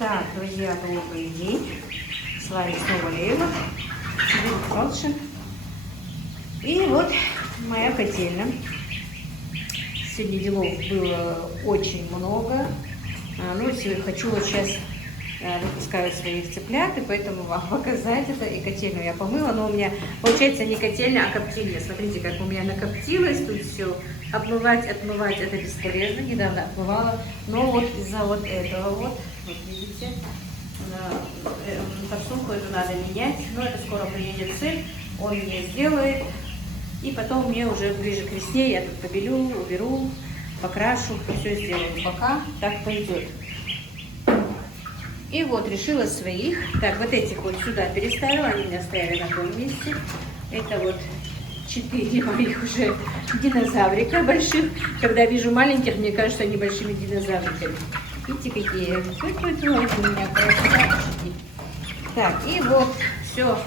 Так, друзья, добрый день. С вами снова Лейла. Колшин. И вот моя котельня. Сегодня делов было очень много. Ну, хочу вот сейчас выпускаю своих цыплят, и поэтому вам показать это. И котельную я помыла, но у меня получается не котельня, а коптильня. Смотрите, как у меня накоптилось тут все. Отмывать, это бесполезно. Недавно отмывала, но вот из-за вот этого вот видите, подсумку эту надо менять. Но это скоро приедет сын, он мне сделает. И потом мне уже ближе к весне я тут побелю, уберу, покрашу, все сделаю. Пока так пойдет. И вот решила своих. Так, вот этих вот сюда переставила, они у меня стояли на том месте. Это вот 4 моих уже динозаврика больших. Когда вижу маленьких, мне кажется, они большими динозавриками. Видите, какие? У меня красавчики. Так, и вот все.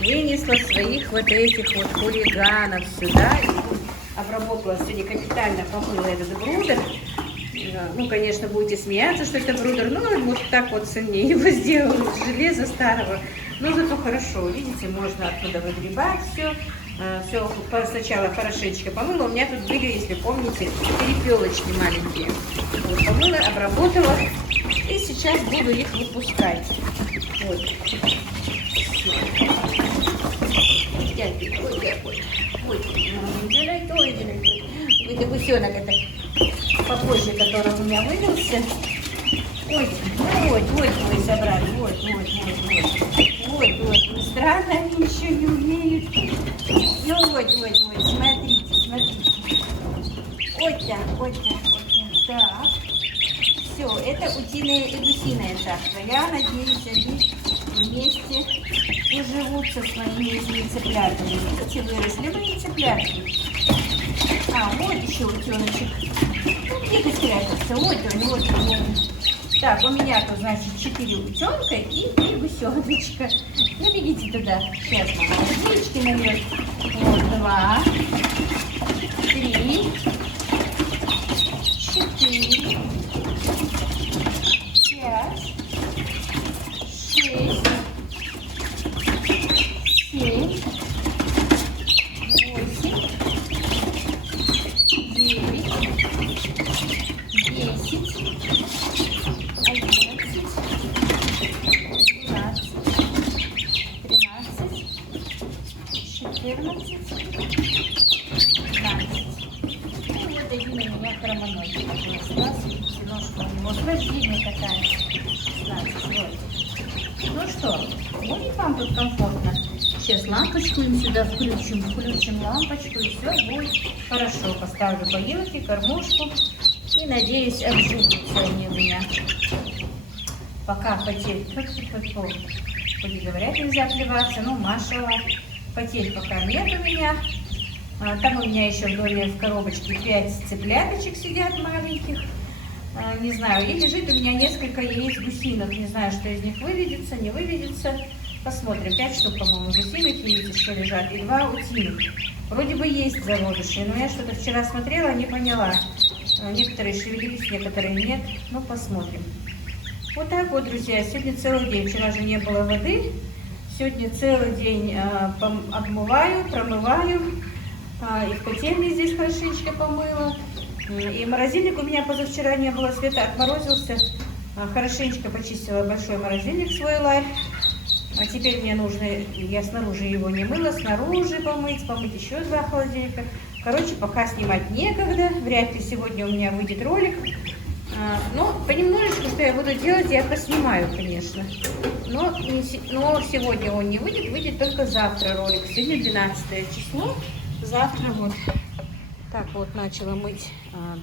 Вынесла своих вот этих вот хулиганов сюда. И обработала сегодня капитально, помыла этот брудер. Ну, конечно, будете смеяться, что это брудер. Ну, вот так вот сын мне его сделал из железа старого. Но зато хорошо, видите, можно оттуда выгребать все. Все сначала хорошенечко помыла. У меня тут были, если помните, перепелочки маленькие. Вот, помыла, обработала. И сейчас буду их выпускать. Вот. Это гусенок, это попозже, который у меня вывелся. Ой, вот мой собрат, вот. Вот, странно, они еще не умеют. Ну, вот, смотрите. Вот так. Так. Все, это утиное и гусиное царство. Я надеюсь, они вместе уживутся своими этими цыплятами. Видите, выросли мои цыплятки. А, вот еще утеночек. Ну, где ты спрятался? Вот он. Так, у меня тут, значит, 4 утенка и 3 гусеночка. Ну, бегите туда. Сейчас мама водички нальет. Вот, 2, 3, 4, 5, 6, 7, 8, 9, 10, 11, 12, 13, 14, 15. Ну вот один у меня хромоногий такой остался. Ножка у него гвоздильная такая. 16, вот. Ну что, будет вам тут комфортно? Сейчас лампочку им сюда включим лампочку, и все будет хорошо. Поставлю поилки, кормушку и, надеюсь, обживутся они у меня. Пока потерь, хоть говорят, нельзя плеваться, но машала, потерь пока нет у меня. Там у меня еще в доме в коробочке 5 цыпляточек сидят маленьких. Не знаю, и лежит у меня несколько яиц гусинок. Не знаю, что из них выведется, не выведется. Посмотрим. 5 штук, по-моему, гусиных яиц еще лежат и 2 утиных. Вроде бы есть зародыши, но я что-то вчера смотрела, не поняла. Некоторые шевелились, некоторые нет. Ну, посмотрим. Вот так вот, друзья. Сегодня целый день. Вчера же не было воды. Сегодня целый день обмываю, промываю. И в котельне здесь хорошенечко помыла. И морозильник у меня позавчера не было, света отморозился. Хорошенечко почистила большой морозильник свой ларь. А теперь мне нужно, я снаружи его не мыла, снаружи помыть еще 2 холодильника. Короче, пока снимать некогда. Вряд ли сегодня у меня выйдет ролик. Но понемножечку, что я буду делать, я поснимаю, конечно. Но сегодня он не выйдет, выйдет только завтра ролик. Сегодня 12 число, завтра вот. Так, вот начала мыть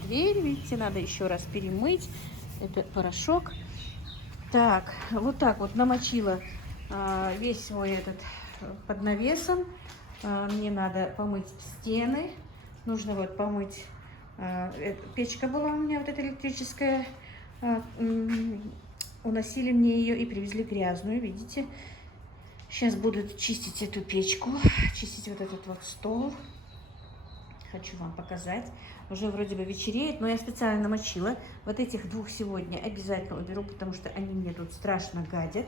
дверь, видите, надо еще раз перемыть. Это порошок. Так, вот так вот намочила весь свой этот под навесом. Мне надо помыть стены. Нужно вот помыть. Печка была у меня вот эта электрическая. Уносили мне ее и привезли грязную, видите. Сейчас буду чистить эту печку, чистить вот этот вот стол. хочу вам показать. Уже вроде бы вечереет, но я специально намочила. Вот этих двух сегодня обязательно уберу, потому что они мне тут страшно гадят.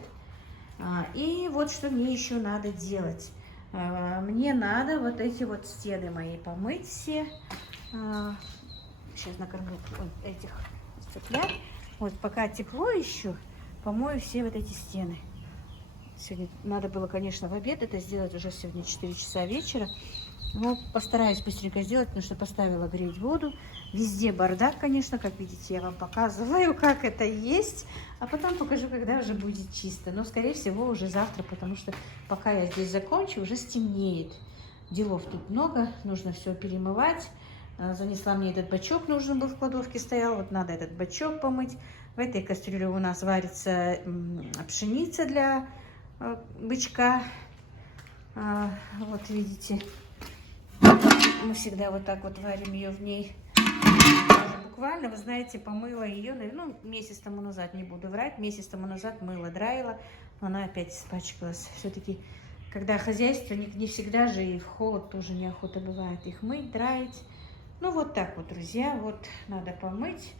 И вот что мне еще надо делать. Мне надо вот эти вот стены мои помыть все. Сейчас накормлю этих цыплят. Вот пока тепло еще, помою все вот эти стены. Сегодня надо было, конечно, в обед это сделать, уже сегодня 4 часа вечера. Но постараюсь быстренько сделать, потому что поставила греть воду. Везде бардак, конечно, как видите, я вам показываю, как это есть. А потом покажу, когда уже будет чисто. Но, скорее всего, уже завтра, потому что пока я здесь закончу, уже стемнеет. Делов тут много, нужно все перемывать. Занесла мне этот бачок, нужен был в кладовке стоял. Вот надо этот бачок помыть. В этой кастрюле у нас варится пшеница для бычка. Вот видите. Мы всегда вот так вот варим ее в ней. Буквально, вы знаете, помыла ее, ну, месяц тому назад, не буду врать, месяц тому назад мыла, драила, но она опять испачкалась. Все-таки, когда хозяйство, не всегда же и в холод тоже неохота бывает их мыть, драить. Ну, вот так вот, друзья, вот надо помыть.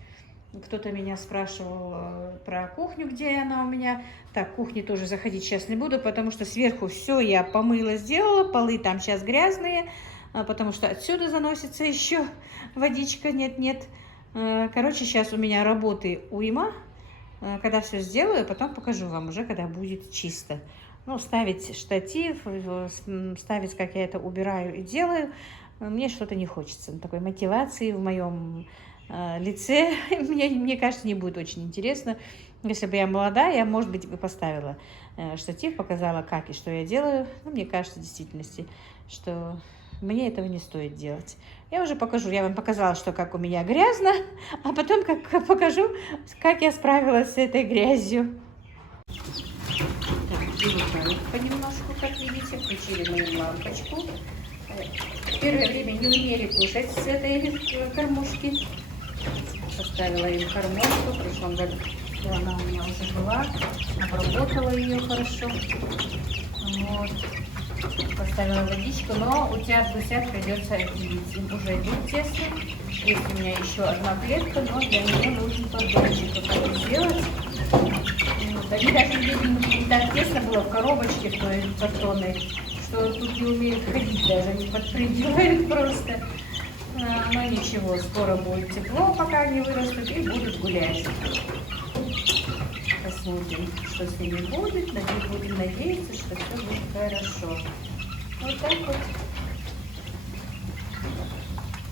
Кто-то меня спрашивал про кухню, где она у меня. Так, кухни тоже заходить сейчас не буду, потому что сверху все я помыла, сделала, полы там сейчас грязные. Потому что отсюда заносится еще водичка, нет-нет. Короче, сейчас у меня работы уйма. Когда все сделаю, потом покажу вам уже, когда будет чисто. Ну, ставить штатив, ставить, как я это убираю и делаю, мне что-то не хочется. Такой мотивации в моем лице, мне кажется, не будет очень интересно. Если бы я молодая, я, может быть, бы поставила штатив, показала, как и что я делаю. Но мне кажется, в действительности, что мне этого не стоит делать. Я уже покажу, я вам показала, что как у меня грязно, а потом покажу, как я справилась с этой грязью. Так, беру понемножку, как видите, включили мы им лампочку. В первое время не умели кушать с этой кормушки. Поставила им кормушку, в прошлом году она у меня уже была, обработала ее хорошо. Вот. Поставила водичку, но утят-гусят придется отделить. Им уже идут тесто. Есть у меня еще одна клетка, но для нее нужен поддончик. Вот сделать. Вот. Они даже не так тесно было в коробочке, в той картонной, что тут не умеют ходить даже, они подпрыгивают просто. Но ничего, скоро будет тепло, пока они вырастут, и будут гулять. Посмотрим, что с ними будет. Будем надеяться, что все будет хорошо. Вот так вот.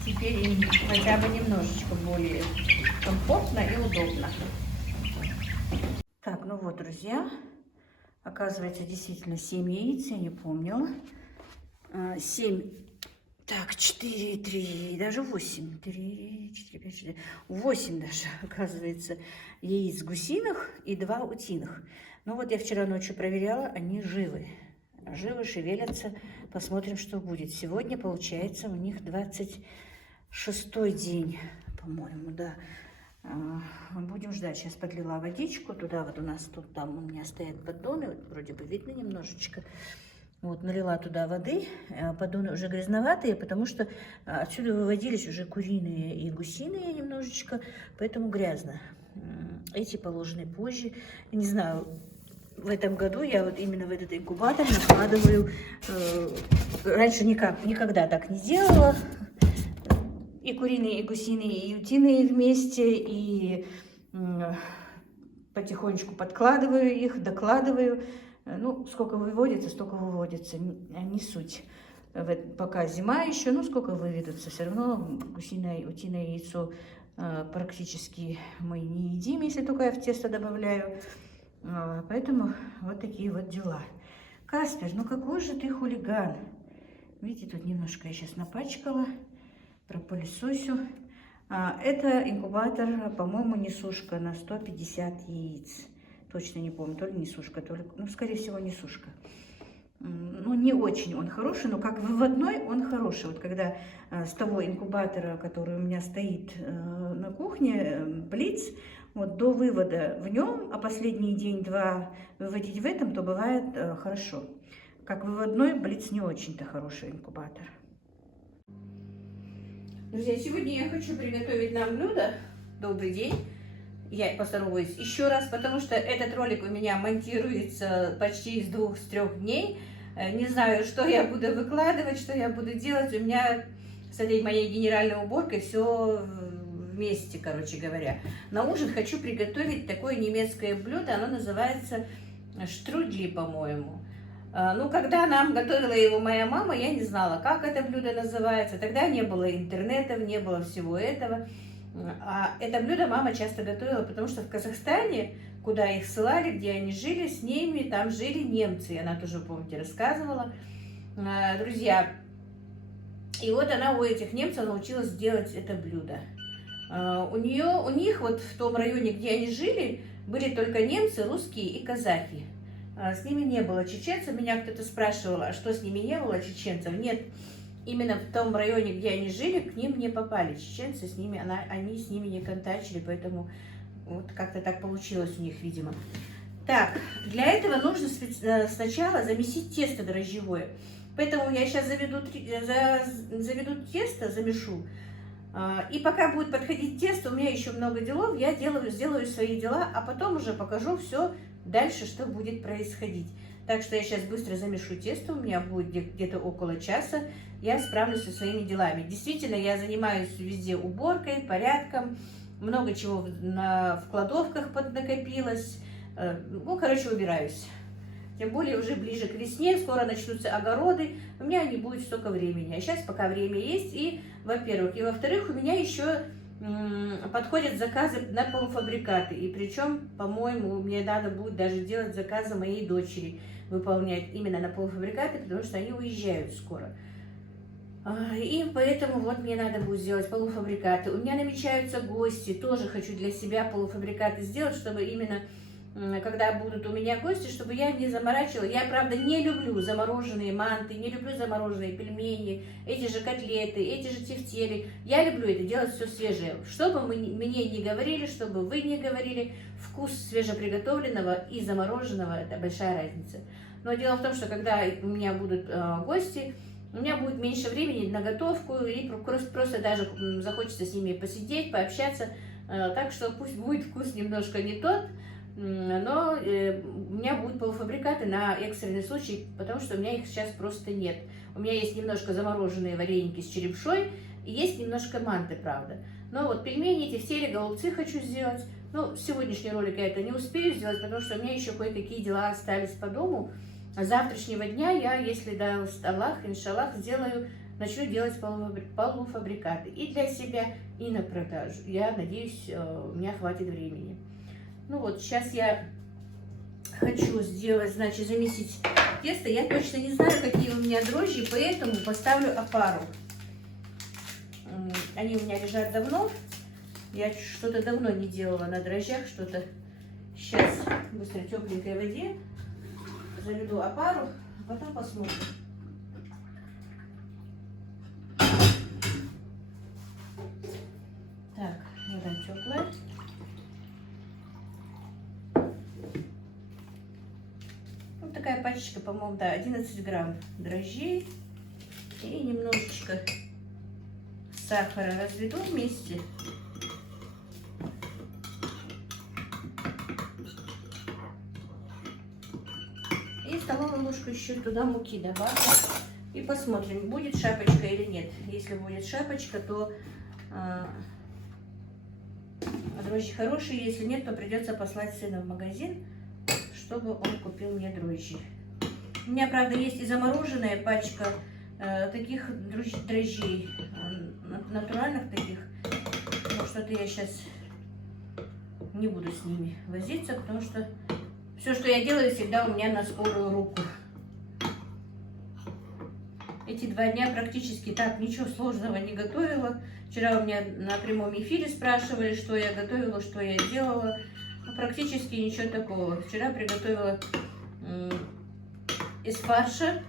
Теперь им хотя бы немножечко более комфортно и удобно. Так, ну вот, друзья. Оказывается, действительно 7 яиц, я не помнила. 7, так, 4, 3, даже 8. 3, 4, 5, 4, 8 даже, оказывается, яиц гусиных и 2 утиных. Ну вот я вчера ночью проверяла, они живы. Живы, шевелятся. Посмотрим, что будет. Сегодня, получается, у них 26-й день, по-моему, да. Будем ждать. Сейчас подлила водичку. Туда вот у нас, тут там у меня стоят поддоны. Вот, вроде бы видно немножечко. Вот, налила туда воды. Поддоны уже грязноватые, потому что отсюда выводились уже куриные и гусиные немножечко, поэтому грязно. Эти положены позже. Не знаю, в этом году я вот именно в этот инкубатор накладываю. Раньше никогда так не делала. И куриные, и гусиные, и утиные вместе. И потихонечку подкладываю их, докладываю. Ну, сколько выводится, столько выводится. Не суть. Пока зима еще, ну, сколько выведутся. Все равно гусиное и утиное яйцо практически мы не едим, если только я в тесто добавляю. Поэтому вот такие вот дела. Каспер, ну какой же ты хулиган. Видите, тут немножко я сейчас напачкала. Пропылесосю. Это инкубатор, по-моему, несушка на 150 яиц. Точно не помню, то ли несушка, то ли, ну, скорее всего, несушка. Ну, не очень он хороший, но как выводной он хороший. Вот когда с того инкубатора, который у меня стоит на кухне, Блиц, вот до вывода в нем, а последний день-два выводить в этом, то бывает хорошо. Как выводной Блиц не очень-то хороший инкубатор. Друзья, сегодня я хочу приготовить нам блюдо. Добрый день. Я поздороваюсь еще раз, потому что этот ролик у меня монтируется почти из 2-3 дней. Не знаю, что я буду выкладывать, что я буду делать. У меня с этой моей генеральной уборкой все вместе, короче говоря. На ужин хочу приготовить такое немецкое блюдо. Оно называется штрудли, по-моему. Ну, когда нам готовила его моя мама, я не знала, как это блюдо называется. Тогда не было интернетов, не было всего этого. А это блюдо мама часто готовила, потому что в Казахстане, куда их ссылали, где они жили, с ними там жили немцы. И она тоже, помните, рассказывала. Друзья, и вот она у этих немцев научилась делать это блюдо. У них вот в том районе, где они жили, были только немцы, русские и казахи. С ними не было чеченцев. Меня кто-то спрашивал, а что с ними не было чеченцев? Нет, именно в том районе, где они жили, к ним не попали чеченцы, они с ними не контачили, поэтому вот как-то так получилось у них, видимо. Так, для этого нужно сначала замесить тесто дрожжевое. Поэтому я сейчас заведу тесто, замешу. И пока будет подходить тесто, у меня еще много делов, я сделаю свои дела, а потом уже покажу все дальше, что будет происходить. Так что я сейчас быстро замешу тесто, у меня будет где-то около часа, я справлюсь со своими делами. Действительно, я занимаюсь везде уборкой, порядком, много чего в кладовках поднакопилось, ну, короче, убираюсь. Тем более уже ближе к весне, скоро начнутся огороды, у меня не будет столько времени. А сейчас пока время есть, и, во-первых, и во-вторых, у меня еще подходят заказы на полуфабрикаты. И причем, по-моему, мне надо будет даже делать заказы моей дочери, выполнять именно на полуфабрикаты, потому что они уезжают скоро. И поэтому вот мне надо будет сделать полуфабрикаты. У меня намечаются гости, тоже хочу для себя полуфабрикаты сделать, чтобы именно когда будут у меня гости, чтобы я не заморачивала. Я, правда, не люблю замороженные манты, не люблю замороженные пельмени, эти же котлеты, эти же тефтели. Я люблю это делать все свежее. Что бы мне не говорили, что бы вы не говорили, вкус свежеприготовленного и замороженного – это большая разница. Но дело в том, что когда у меня будут гости, у меня будет меньше времени на готовку, и просто даже захочется с ними посидеть, пообщаться. Так что пусть будет вкус немножко не тот, но у меня будут полуфабрикаты на экстренный случай, потому что у меня их сейчас просто нет. У меня есть немножко замороженные вареники с черемшой и есть немножко манты, правда. Но вот пельмени, тефтели, голубцы хочу сделать. Ну, сегодняшний ролик я это не успею сделать, потому что у меня еще кое-какие дела остались по дому. С завтрашнего дня я, если даст Аллах, иншаллах, начну делать полуфабрикаты и для себя, и на продажу. Я надеюсь, у меня хватит времени. Ну вот, сейчас я хочу сделать, значит, замесить тесто. Я точно не знаю, какие у меня дрожжи, поэтому поставлю опару. Они у меня лежат давно. Я что-то давно не делала на дрожжах, что-то. Сейчас быстро в тепленькой воде заведу опару, а потом посмотрим. Так, вода теплая. Такая пачечка, по-моему, да, 11 грамм дрожжей и немножечко сахара разведу вместе. И столовую ложку еще туда муки добавлю. И посмотрим, будет шапочка или нет. Если будет шапочка, то дрожжи хорошие. Если нет, то придется послать сына в магазин, чтобы он купил мне дрожжи. У меня, правда, есть и замороженная пачка таких дрожжей, натуральных таких. Но что-то я сейчас не буду с ними возиться, потому что все, что я делаю, всегда у меня на скорую руку. Эти 2 дня практически так ничего сложного не готовила. Вчера у меня на прямом эфире спрашивали, что я готовила, что я делала. Практически ничего такого. Вчера приготовила из фарша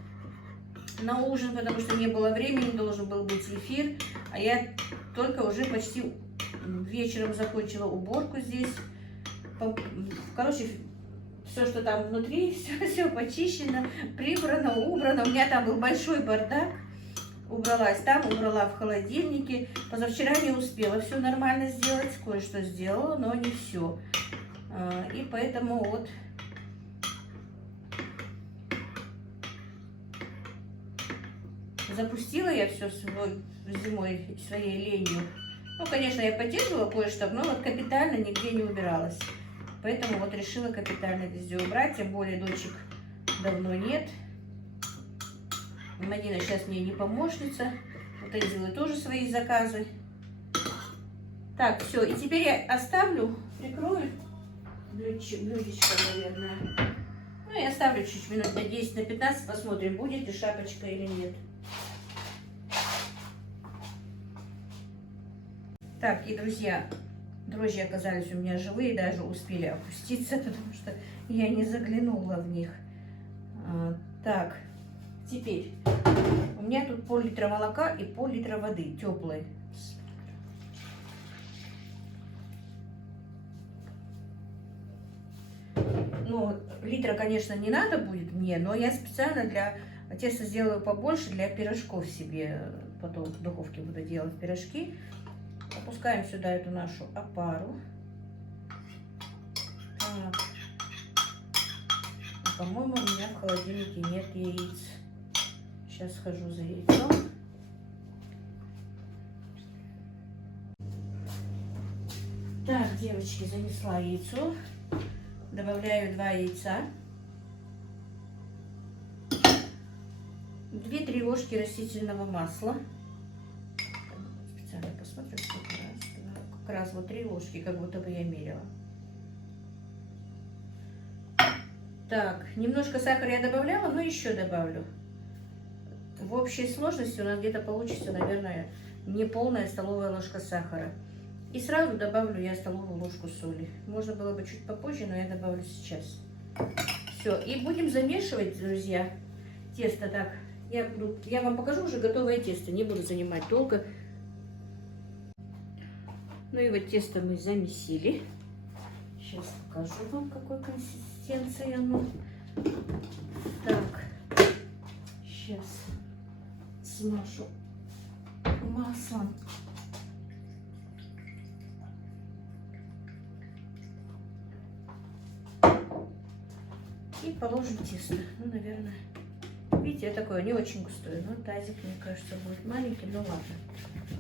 на ужин, потому что не было времени, должен был быть эфир. А я только уже почти вечером закончила уборку здесь. Короче, все, что там внутри, все почищено, прибрано, убрано. У меня там был большой бардак. убралась там, убрала в холодильнике. Позавчера не успела все нормально сделать, кое-что сделала, но не все. И поэтому вот запустила я все зимой своей ленью. Ну, конечно, я поддерживала кое-что, но вот капитально нигде не убиралась. Поэтому вот решила капитально везде убрать, тем более дочек давно нет. Мадина сейчас мне не помощница. Вот они делают тоже свои заказы. Так, все. И теперь я оставлю, прикрою блюдечко, наверное. Ну, и оставлю чуть минут на 10, на 15, посмотрим, будет ли шапочка или нет. Так, и, друзья, дрожжи оказались у меня живые, даже успели опуститься, потому что я не заглянула в них. Так, теперь у меня тут пол-литра молока и пол-литра воды теплой. Ну, литра, конечно, не надо будет мне, но я специально для теста сделаю побольше, для пирожков себе. Потом в духовке буду делать пирожки. Опускаем сюда эту нашу опару. Так. По-моему, у меня в холодильнике нет яиц. Сейчас схожу за яйцом. Так, девочки, занесла яйцо. Добавляю 2 яйца. 2-3 ложки растительного масла. Специально посмотрю, сколько раз. Как раз вот 3 ложки, как будто бы я мерила. Так, немножко сахара я добавляла, но еще добавлю. В общей сложности у нас где-то получится, наверное, не полная столовая ложка сахара. И сразу добавлю я столовую ложку соли. Можно было бы чуть попозже, но я добавлю сейчас. Все, и будем замешивать, друзья, тесто так. Я вам покажу уже готовое тесто, не буду занимать долго. Ну и вот тесто мы замесили. Сейчас покажу вам, какой консистенции оно. Так, сейчас смажу маслом. И положим тесто. Ну, наверное, видите, я такое не очень густое, но тазик, мне кажется, будет маленький, но ладно.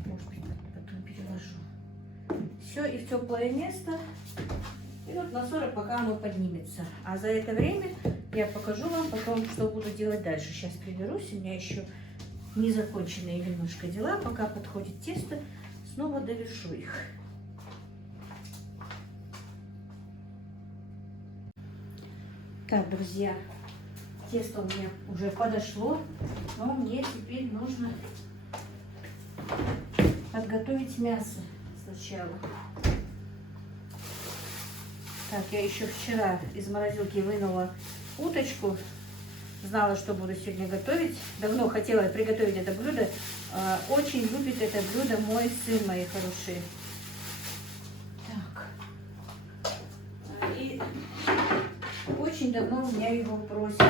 Может быть, потом переложу. Все, и в теплое место. Минут на 40, пока оно поднимется. А за это время я покажу вам потом, что буду делать дальше. Сейчас приберусь, у меня еще незаконченные немножко дела. Пока подходит тесто, снова довершу их. Так, друзья, тесто у меня уже подошло, но мне теперь нужно подготовить мясо сначала. Так, я еще вчера из морозилки вынула уточку, знала, что буду сегодня готовить. Давно хотела приготовить это блюдо. Очень любит это блюдо мой сын, мои хорошие. Так. И очень давно у меня его просят.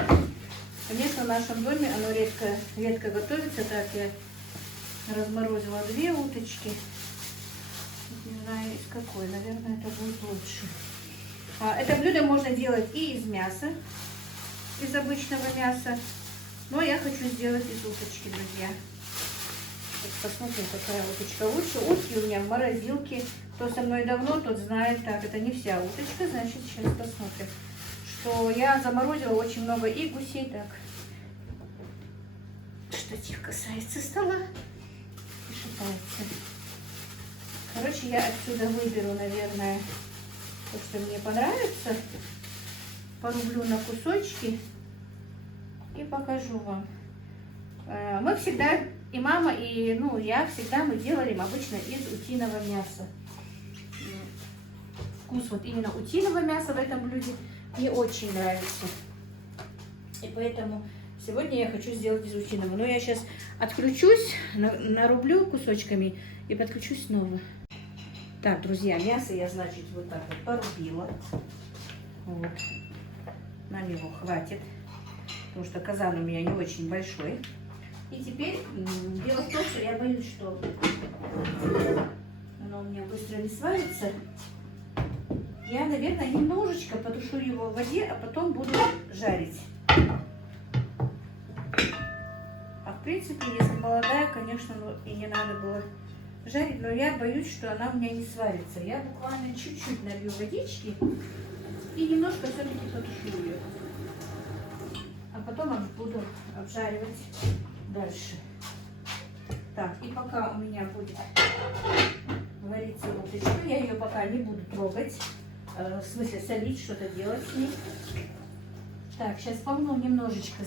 Конечно, в нашем доме оно редко готовится. Так, я разморозила 2 уточки. Не знаю, из какой. Наверное, это будет лучше. Это блюдо можно делать и из мяса, из обычного мяса. Но я хочу сделать из уточки, друзья. Посмотрим, какая уточка лучше. Утки у меня в морозилке. Кто со мной давно, тот знает. Так, это не вся уточка. Значит, сейчас посмотрим. Что я заморозила очень много и гусей. Так, штатив касается стола и шатается. Короче, я отсюда выберу, наверное, то, что мне понравится. Порублю на кусочки и покажу вам. Мы всегда, и мама, и я всегда мы делали обычно из утиного мяса. Вкус вот именно утиного мяса в этом блюде мне очень нравится. И поэтому сегодня я хочу сделать из утиного. Но я сейчас отключусь, нарублю кусочками и подключусь снова. Так, друзья, мясо я, значит, вот так вот порубила. Вот. Нам его хватит, потому что казан у меня не очень большой. И теперь дело в том, что я боюсь, что оно у меня быстро не сварится. Я, наверное, немножечко потушу его в воде, а потом буду жарить. А в принципе, если молодая, конечно, и не надо было жарить, но я боюсь, что она у меня не сварится. Я буквально чуть-чуть налью водички и немножко все-таки потушу ее. А потом буду обжаривать дальше. Так, и пока у меня будет вариться уточка, я ее пока не буду трогать. В смысле солить, что-то делать с ней. Так, сейчас помну немножечко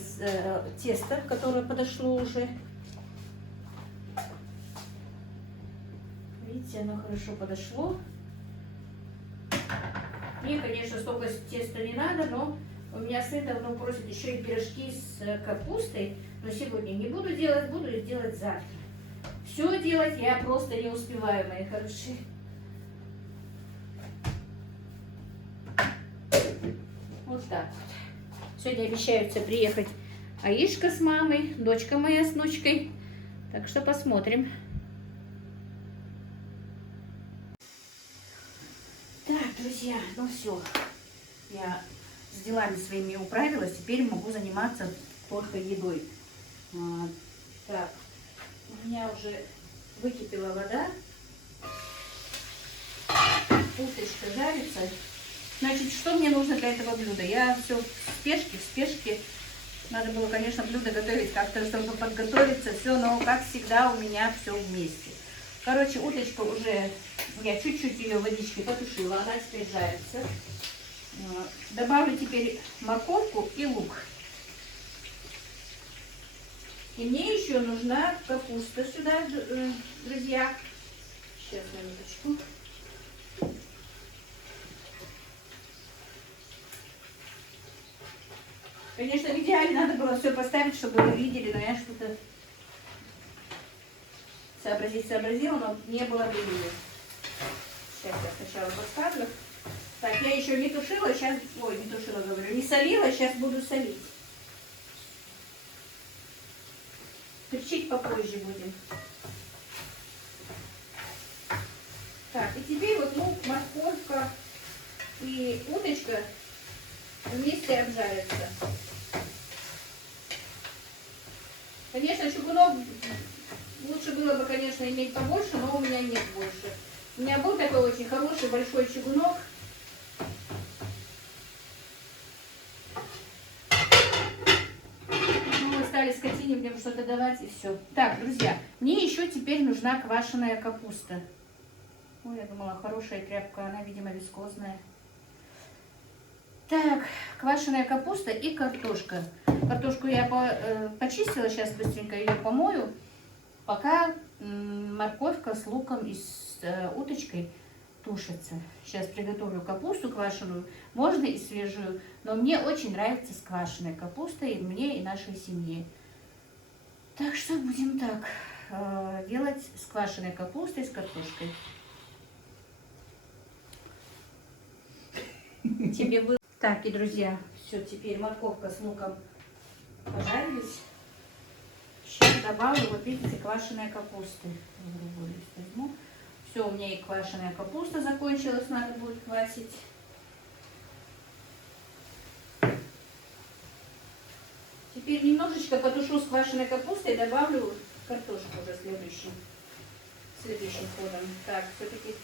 теста, которое подошло уже. Видите, оно хорошо подошло. Мне, конечно, столько теста не надо, но у меня сын давно просит еще и пирожки с капустой. Но сегодня не буду делать, буду их делать завтра. Все делать я просто не успеваю, мои хорошие. Вот так вот. Сегодня обещаются приехать Аишка с мамой, дочка моя с внучкой. Так что посмотрим. Так, друзья, ну все. Я с делами своими управилась. Теперь могу заниматься только едой. Так, у меня уже выкипела вода. Уточка жарится. Значит, что мне нужно для этого блюда? Я все в спешке. Надо было, конечно, блюдо готовить как-то, чтобы подготовиться. Все, но, как всегда, у меня все вместе. Короче, уточка уже, я чуть-чуть ее водички потушила. Она теперь жарится. Добавлю теперь морковку и лук. И мне еще нужна капуста сюда, друзья. Сейчас, минуточку. Конечно, в идеале надо было все поставить, чтобы вы видели, но я что-то сообразила, но не было времени. Сейчас я сначала поставлю. Так, я еще не тушила, сейчас, не солила, сейчас буду солить. Перчить попозже будем. Так, и теперь вот лук, морковка и уточка вместе обжарятся. Конечно, чугунок лучше было бы, конечно, иметь побольше, но у меня нет больше. У меня был такой очень хороший большой чугунок. Мы стали скотине в нем что-то давать и все. Так, друзья, мне еще теперь нужна квашеная капуста. Ой, я думала, хорошая тряпка, она, видимо, вискозная. Так, квашеная капуста и картошка. Картошку я почистила, сейчас быстренько ее помою. Пока морковка с луком и с уточкой тушится. Сейчас приготовлю капусту квашеную, можно и свежую, но мне очень нравится с квашеной капустой, мне и нашей семье. Так что будем так делать с квашеной капустой, с картошкой. Так, и, друзья, все, теперь морковка с луком пожарились. Сейчас добавлю, вот видите, квашеная капуста. Другой лист возьму. Все, у меня и квашеная капуста закончилась, надо будет квасить. Теперь немножечко потушу с квашеной капустой и добавлю картошку уже следующим ходом. Так, все-таки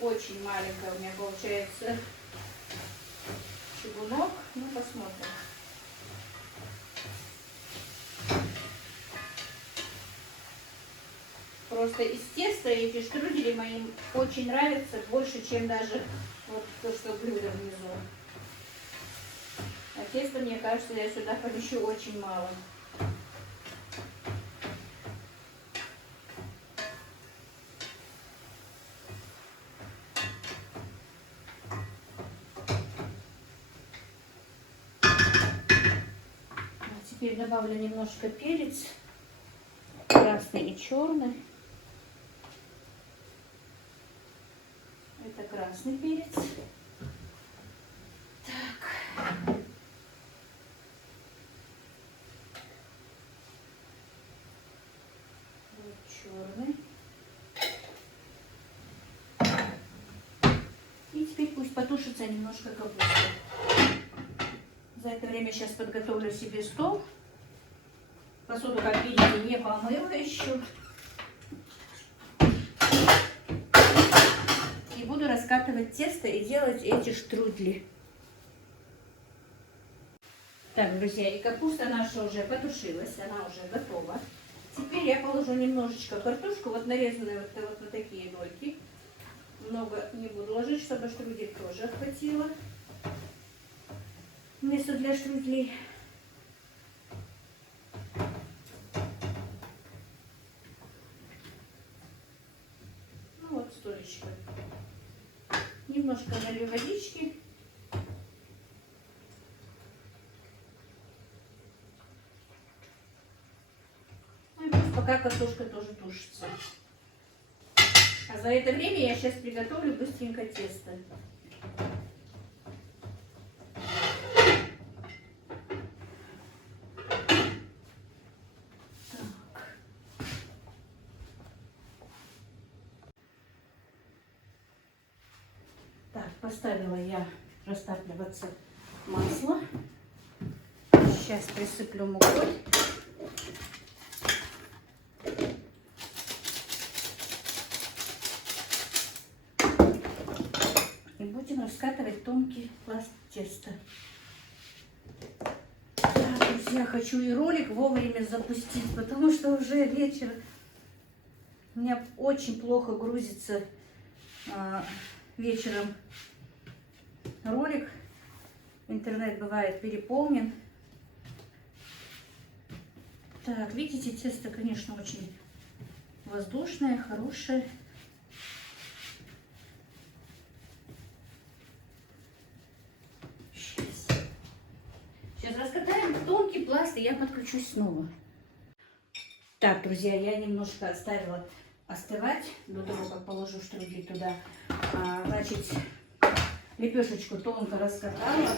очень маленькая у меня получается чугунок. Ну, посмотрим. Просто из теста эти штрудели моим очень нравятся, больше, чем даже вот то, что блюдо внизу. А тесто, мне кажется, я сюда помещу очень мало. Теперь добавлю немножко перец, красный и черный. Это красный перец. Так. теперь пусть потушится немножко капуста. За это время сейчас подготовлю себе стол. Посуду, как видите, не помыла еще. И буду раскатывать тесто и делать эти штрудли. Так, друзья, и капуста наша уже потушилась, она уже готова. Теперь я положу немножечко картошку, вот нарезанные вот такие дольки. Много не буду ложить, чтобы штрудель тоже охватило. Мясо для штрудлей. Ну вот столечко. Немножко налью водички. Ну и пусть пока картошка тоже тушится. А за это время я сейчас приготовлю быстренько тесто. Так, поставила я растапливаться масло. Сейчас присыплю мукой. И будем раскатывать тонкий пласт теста. Так, друзья, хочу и ролик вовремя запустить, потому что уже вечер. У меня очень плохо грузится вечером ролик. Интернет бывает переполнен. Так, видите, тесто, конечно, очень воздушное, хорошее. Сейчас раскатаем тонкий пласт, и я подключусь снова. Так, друзья, я немножко оставила остывать до того, как положу штрудель туда. Значит, лепешечку тонко раскатала.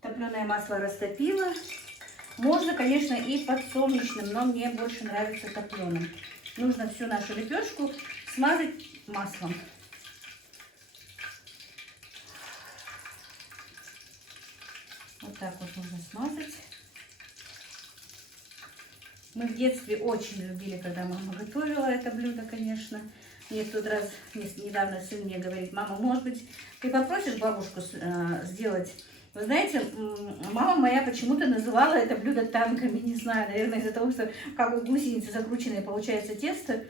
Топленое масло растопила. Можно, конечно, и подсолнечным, но мне больше нравится топленым. Нужно всю нашу лепешку смазать маслом. Вот так вот нужно смазать. Мы в детстве очень любили, когда мама готовила это блюдо, конечно. Мне в тот раз, недавно сын мне говорит: мама, может быть, ты попросишь бабушку сделать? Вы знаете, мама моя почему-то называла это блюдо танками, не знаю, наверное, из-за того, что как у гусеницы закрученное получается тесто.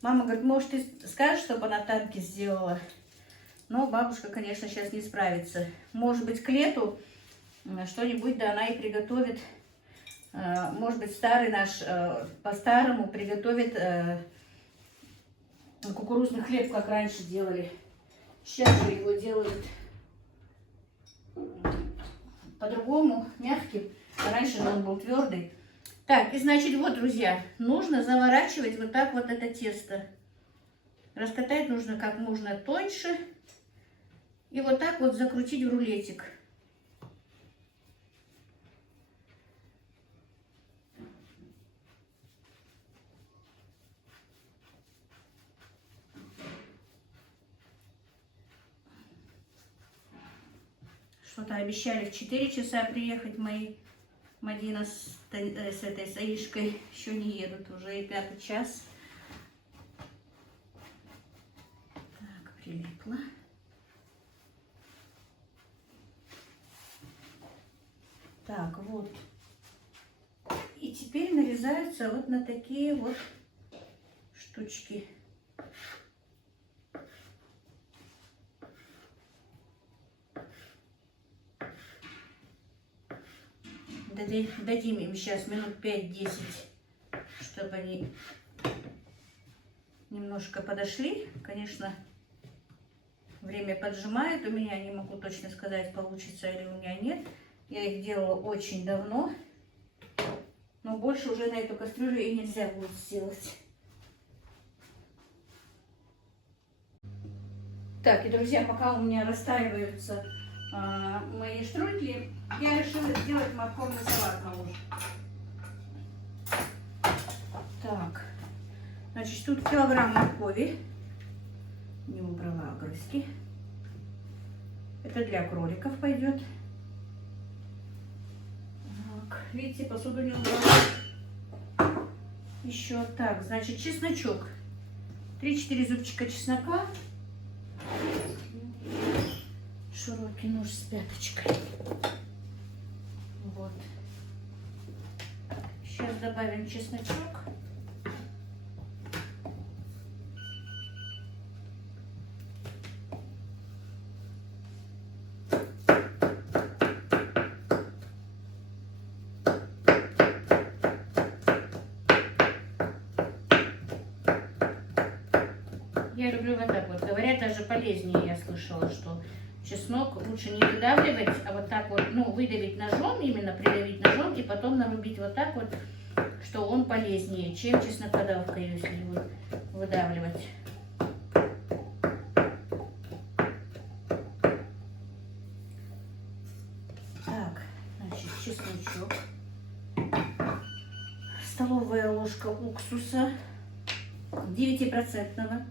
Мама говорит: может, ты скажешь, чтобы она танки сделала? Но бабушка, конечно, сейчас не справится. Может быть, к лету что-нибудь, да, она и приготовит. Может быть, старый наш по-старому приготовит кукурузный хлеб, как раньше делали. Сейчас же его делают по-другому, мягким. Раньше он был твердый. Так, и значит, вот, друзья, нужно заворачивать вот так вот это тесто. Раскатать нужно как можно тоньше. И вот так вот закрутить в рулетик. Что-то обещали в 4 часа приехать мои Мадина с этой Саишкой. Еще не едут, уже и 5 час. Так, прилипла. Так, вот. И теперь нарезаются вот на такие вот штучки. Дадим им сейчас минут 5-10, чтобы они немножко подошли. Конечно, время поджимает у меня, не могу точно сказать, получится или у меня нет. Я их делала очень давно, но больше уже на эту кастрюлю и нельзя будет сделать. Так, и, друзья, пока у меня растаиваются мои штрудли, я решила сделать морковный салат на ужин. Так, значит, тут килограмм моркови. Не убрала огрызки. Это для кроликов пойдет. Так, видите, посуду не убрала. Еще так, значит, чесночок. 3-4 зубчика чеснока. Широкий нож с пяточкой. Вот. Сейчас добавим чесночок. Я люблю вот так вот. Говорят, даже полезнее, я слышала, что чеснок лучше не выдавливать, а вот так вот, ну, выдавить ножом, именно придавить ножом, и потом нарубить вот так вот, что он полезнее, чем чеснокодавкой, если его выдавливать. Так, значит, чесночок. Столовая ложка уксуса 9%.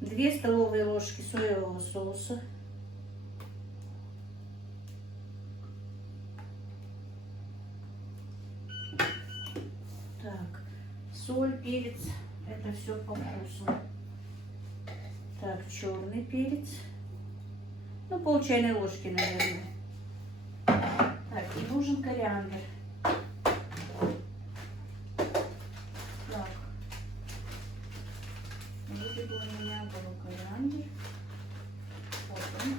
2 столовые ложки соевого соуса. Так, соль, перец, это все по вкусу. Так, черный перец. Ну, пол чайной ложки, наверное. Так, и нужен кориандр. Так, будет у меня был кориандр. Вот он.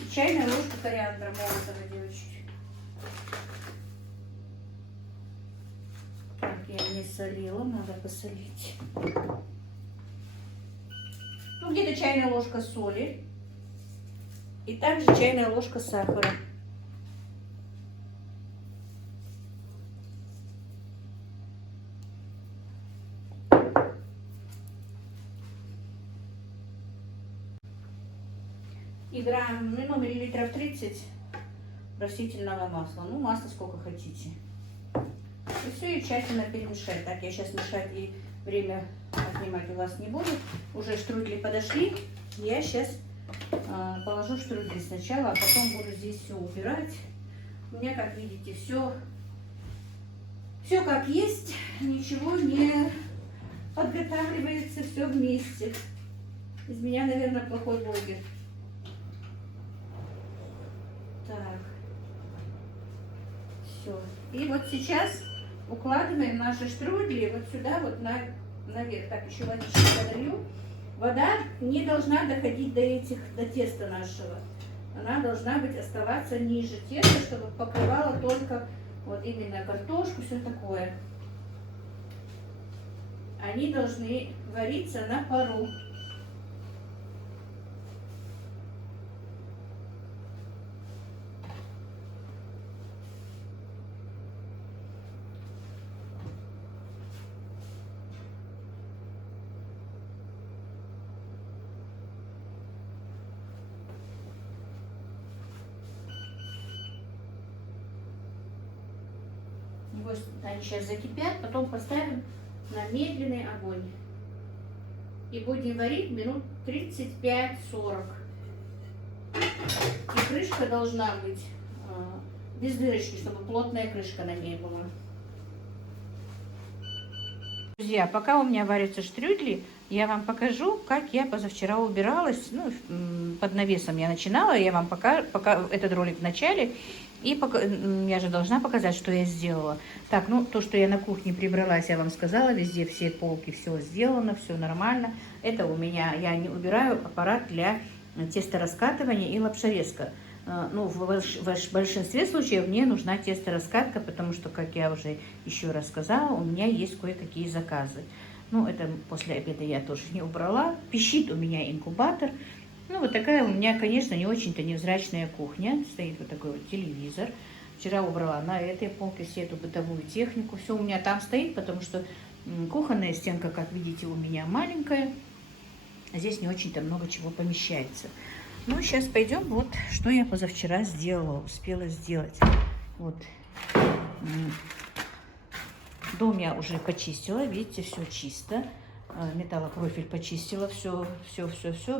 И чайная ложка кориандра молотого, девочки. Так, я не солила, надо посолить. Ну, где-то чайная ложка соли. И также чайная ложка сахара. И грамм, ну, миллилитров 30 растительного масла. Ну, масло сколько хотите. И все, и тщательно перемешать. Так, я сейчас мешать и время отнимать у вас не буду. Уже штрудели подошли. Я сейчас положу штрудели сначала, а потом буду здесь все убирать. У меня, как видите, все как есть. Ничего не подготавливается, все вместе. Из меня, наверное, плохой блогер. Так. Все. И вот сейчас укладываем наши штрудели вот сюда, вот наверх. Так, еще водичку подолью. Вода не должна доходить до теста нашего. Она должна быть оставаться ниже теста, чтобы покрывала только вот именно картошку, все такое. Они должны вариться на пару. Вот они сейчас закипят, потом поставим на медленный огонь. И будем варить минут 35-40. И крышка должна быть без дырочки, чтобы плотная крышка на ней была. Друзья, пока у меня варятся штрюдли, я вам покажу, как я позавчера убиралась. Ну, под навесом я начинала, я вам пока этот ролик в начале. И я же должна показать, что я сделала. Так, ну, то, что я на кухне прибралась, я вам сказала. Везде все полки, все сделано, все нормально. Это у меня, я не убираю аппарат для тестораскатывания и лапшерезка. Ну, в большинстве случаев мне нужна тестораскатка, потому что, как я уже еще раз сказала, у меня есть кое-какие заказы. Ну, это после обеда я тоже не убрала. Пищит у меня инкубатор. Ну, вот такая у меня, конечно, не очень-то невзрачная кухня. Стоит вот такой вот телевизор. Вчера убрала на этой полке всю эту бытовую технику. Все у меня там стоит, потому что кухонная стенка, как видите, у меня маленькая. Здесь не очень-то много чего помещается. Ну, сейчас пойдем. Вот, что я позавчера сделала, успела сделать. Вот. Дом я уже почистила, видите, все чисто. Металлопрофиль почистила, все,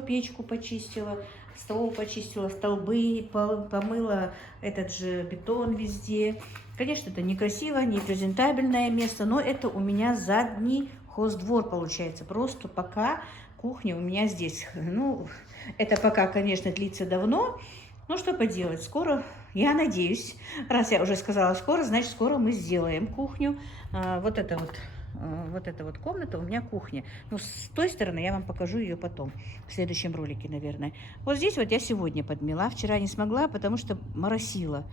печку почистила, стол почистила, столбы помыла, этот же бетон везде. Конечно, это некрасиво, не презентабельное место, но это у меня задний хоздвор получается. Просто пока кухня у меня здесь. Ну, это пока, конечно, длится давно. Ну, что поделать, скоро, я надеюсь, раз я уже сказала скоро, значит, скоро мы сделаем кухню. Вот эта вот комната у меня кухня. Ну, с той стороны я вам покажу ее потом, в следующем ролике, наверное. Вот здесь вот я сегодня подмела, вчера не смогла, потому что моросила.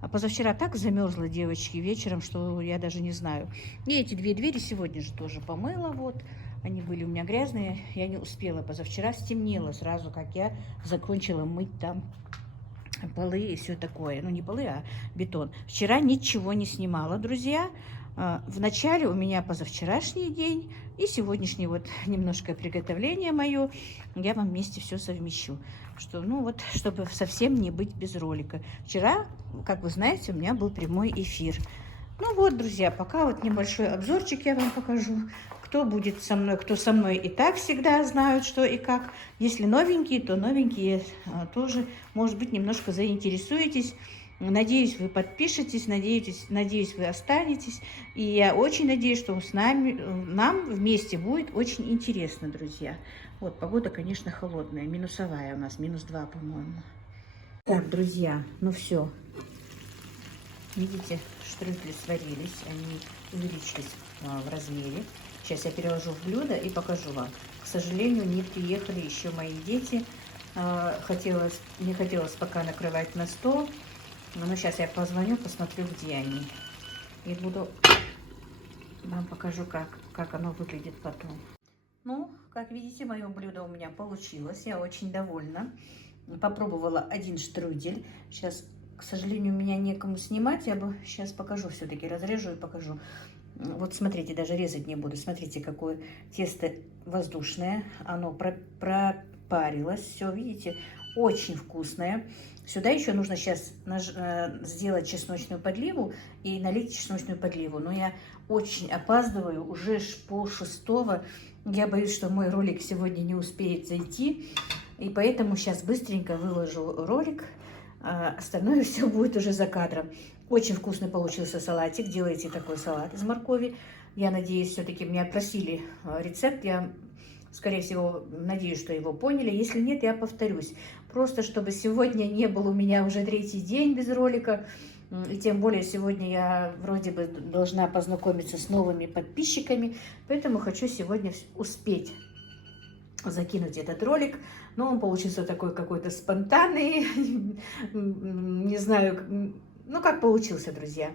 А позавчера так замерзла, девочки, вечером, что я даже не знаю. И эти две двери сегодня же тоже помыла, вот. Они были у меня грязные, я не успела. Позавчера стемнело сразу, как я закончила мыть там полы и все такое. Ну, не полы, а бетон. Вчера ничего не снимала, друзья. В начале у меня позавчерашний день и сегодняшний вот немножко приготовление мое. Я вам вместе все совмещу. Что, ну вот, чтобы совсем не быть без ролика. Вчера, как вы знаете, у меня был прямой эфир. Ну вот, друзья, пока вот небольшой обзорчик я вам покажу. Кто будет со мной, кто со мной и так всегда знают, что и как. Если новенькие, то новенькие тоже, может быть, немножко заинтересуетесь. Надеюсь, вы подпишетесь, надеюсь, вы останетесь. И я очень надеюсь, что нам вместе будет очень интересно, друзья. Вот, погода, конечно, холодная, минусовая у нас, -2, по-моему. Так, друзья, ну все. Видите, штрюфли сварились, они увеличились в размере. Сейчас я переложу в блюдо и покажу вам. К сожалению, не приехали еще мои дети. Не хотелось пока накрывать на стол. Но сейчас я позвоню, посмотрю, где они. И буду вам покажу, как оно выглядит потом. Ну, как видите, мое блюдо у меня получилось. Я очень довольна. Попробовала один штрудель. Сейчас, к сожалению, меня некому снимать. Я бы сейчас покажу, все-таки разрежу и покажу. Вот смотрите, даже резать не буду. Смотрите, какое тесто воздушное. Оно пропарилось. Все, видите, очень вкусное. Сюда еще нужно сейчас сделать чесночную подливу и налить чесночную подливу. Но я очень опаздываю, уже 5:30. Я боюсь, что мой ролик сегодня не успеет зайти. И поэтому сейчас быстренько выложу ролик. Остальное все будет уже за кадром. Очень вкусный получился салатик. Делайте такой салат из моркови. Я надеюсь, все-таки меня просили рецепт. Я, скорее всего, надеюсь, что его поняли. Если нет, я повторюсь. Просто чтобы сегодня не был у меня уже 3-й день без ролика. И тем более сегодня я вроде бы должна познакомиться с новыми подписчиками. Поэтому хочу сегодня успеть закинуть этот ролик. Но он получился такой какой-то спонтанный. Не знаю, ну как получился, друзья.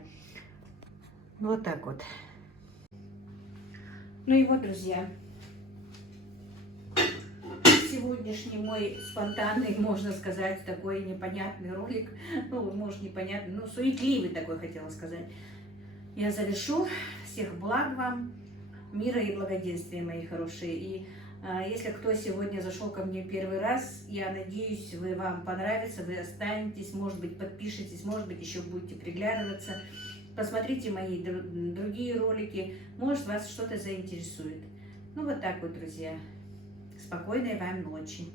Вот так вот. Ну и вот, друзья. Сегодняшний мой спонтанный, можно сказать, такой непонятный ролик. Ну, может, непонятный, ну, суетливый такой, хотела сказать. Я завершу. Всех благ вам, мира и благоденствия, мои хорошие. И если кто сегодня зашел ко мне первый раз, я надеюсь, вам понравится, вы останетесь, может быть, подпишитесь, может быть, еще будете приглядываться. Посмотрите мои другие ролики, может, вас что-то заинтересует. Ну, вот так вот, друзья. Спокойной вам ночи.